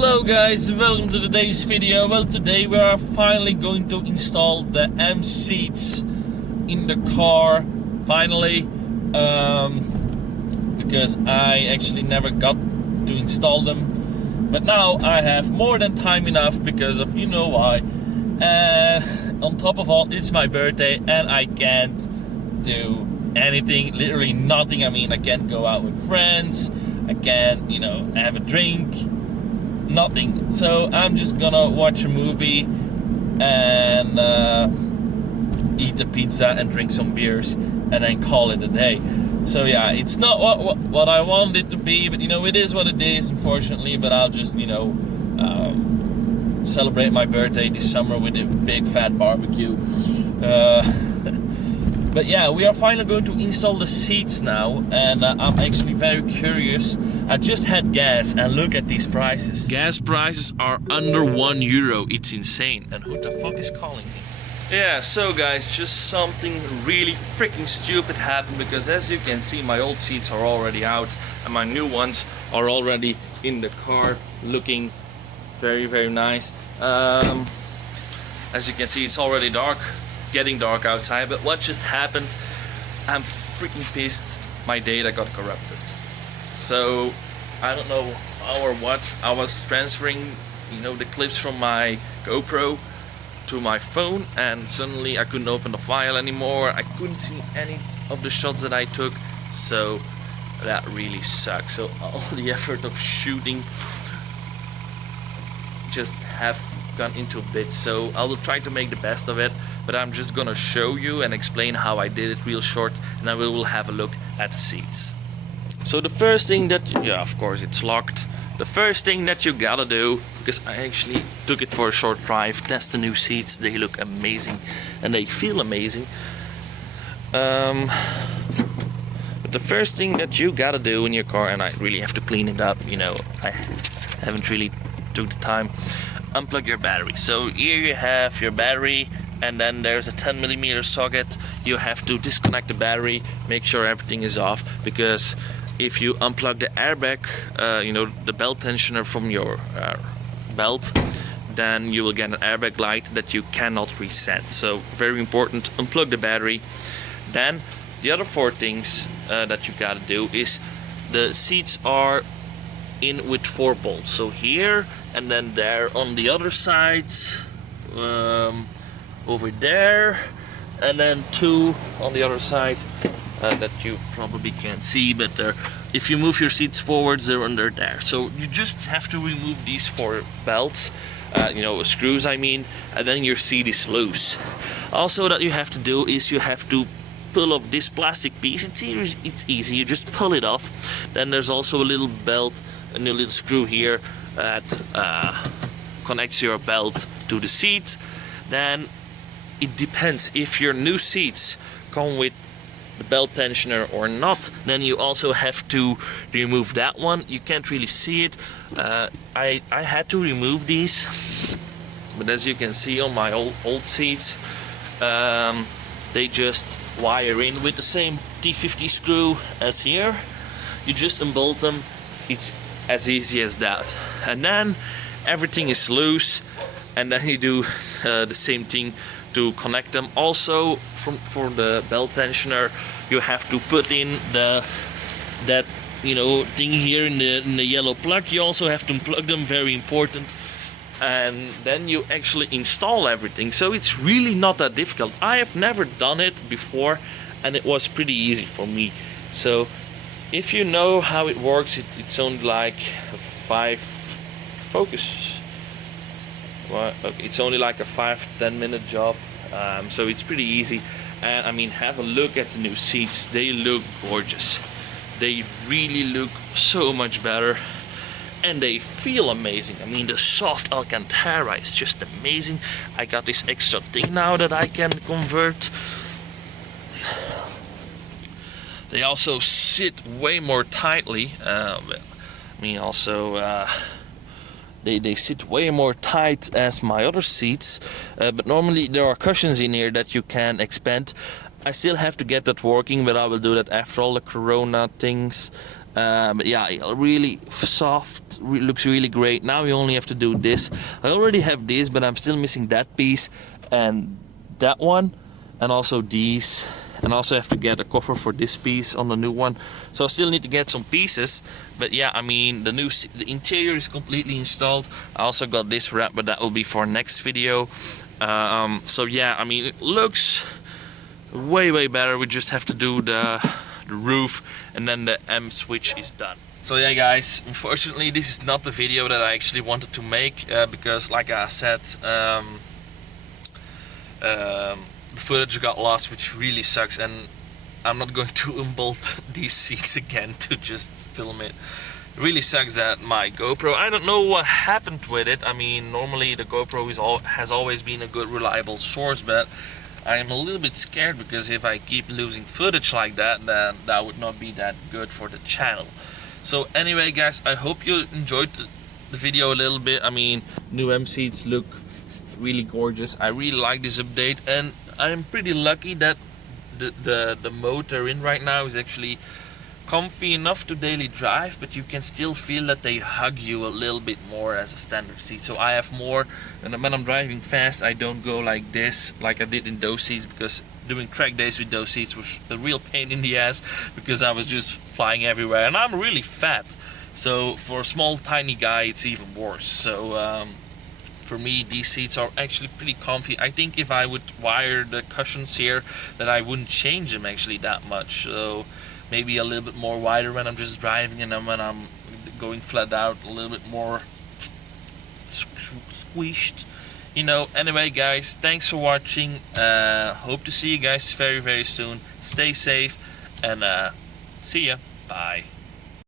Hello guys, welcome to today's video. Well, today we are finally going to install the M seats in the car, finally, because I actually never got to install them, but now I have more than time enough because of you know why. And on top of all, it's my birthday and I can't do anything, literally nothing. I mean, I can't go out with friends, I can't, have a drink, nothing. So I'm just gonna watch a movie and eat a pizza and drink some beers and then call it a day. So yeah, it's not what I wanted it to be, but it is what it is, unfortunately. But I'll just celebrate my birthday this summer with a big fat barbecue. But yeah, we are finally going to install the seats now, and I'm actually very curious. I just had gas, and look at these prices. Gas prices are under €1. It's insane. And who the fuck is calling me? Yeah, so guys, just something really freaking stupid happened, because as you can see, my old seats are already out, and my new ones are already in the car, looking very, very nice. As you can see, it's already dark. Getting dark outside, but what just happened? I'm freaking pissed. My data got corrupted. So I don't know how or what. I was transferring, the clips from my GoPro to my phone, and suddenly I couldn't open the file anymore. I couldn't see any of the shots that I took. So that really sucks. So all the effort of shooting just have gone into a bit. So I will try to make the best of it, but I'm just gonna show you and explain how I did it real short, and then we will have a look at the seats. So the first thing that of course it's locked. The first thing that you gotta do, because I actually took it for a short drive, test the new seats. They look amazing and they feel amazing. But the first thing that you gotta do in your car, and I really have to clean it up, I haven't really took the time. Unplug your battery. So here you have your battery, and then there's a 10mm socket. You have to disconnect the battery, make sure everything is off, because if you unplug the airbag, the belt tensioner from your belt, then you will get an airbag light that you cannot reset. So very important, unplug the battery. Then the other four things that you gotta do is the seats are in with 4 bolts. So here, and then there on the other side, over there, and then 2 on the other side that you probably can't see, but if you move your seats forwards, they're under there. So you just have to remove these 4 belts, screws I mean, and then your seat is loose. Also, that you have to do is you have to pull off this plastic piece. It's easy, you just pull it off. Then there's also a little belt and a little screw here that connects your belt to the seat. Then it depends if your new seats come with the belt tensioner or not. Then you also have to remove that one. You can't really see it. I had to remove these, but as you can see on my old seats, they just wire in with the same T50 screw as here. You just unbolt them. It's as easy as that, and then everything is loose, and then you do the same thing to connect them. Also, for the belt tensioner, you have to put in that thing here in the yellow plug. You also have to unplug them, very important, and then you actually install everything. So it's really not that difficult. I have never done it before, and it was pretty easy for me. So if you know how it works, it's only like it's only like a 5-10 minute job. So it's pretty easy. And I mean, have a look at the new seats. They look gorgeous. They really look so much better, and they feel amazing. I mean, the soft Alcantara is just amazing. I got this extra thing now that I can convert. They also sit way more tightly. They sit way more tight as my other seats, but normally there are cushions in here that you can expand. I still have to get that working, but I will do that after all the corona things. But yeah, really soft, looks really great. Now we only have to do this. I already have this, but I'm still missing that piece and that one, and also these. And also have to get a cover for this piece on the new one. So I still need to get some pieces. But yeah, I mean, the interior is completely installed. I also got this wrap, but that will be for next video. So yeah, I mean, it looks way better. We just have to do the roof, and then the M switch is done. So yeah guys, unfortunately this is not the video that I actually wanted to make, because like I said, the footage got lost, which really sucks, and I'm not going to unbolt these seats again to just film it. It really sucks that my GoPro, I don't know what happened with it. I mean, normally the GoPro has always been a good reliable source, but I am a little bit scared, because if I keep losing footage like that, then that would not be that good for the channel. So anyway guys, I hope you enjoyed the video a little bit. I mean, new M seats look really gorgeous. I really like this update, and I'm pretty lucky that the mode they're in right now is actually comfy enough to daily drive, but you can still feel that they hug you a little bit more as a standard seat. So I have more, and when I'm driving fast I don't go like this like I did in those seats, because doing track days with those seats was a real pain in the ass, because I was just flying everywhere, and I'm really fat, so for a small tiny guy it's even worse. So for me, these seats are actually pretty comfy. I think if I would wire the cushions here, that I wouldn't change them actually that much. So maybe a little bit more wider when I'm just driving, and then when I'm going flat out, a little bit more squished, you know. Anyway guys, thanks for watching. Hope to see you guys very soon. Stay safe, and see ya. Bye.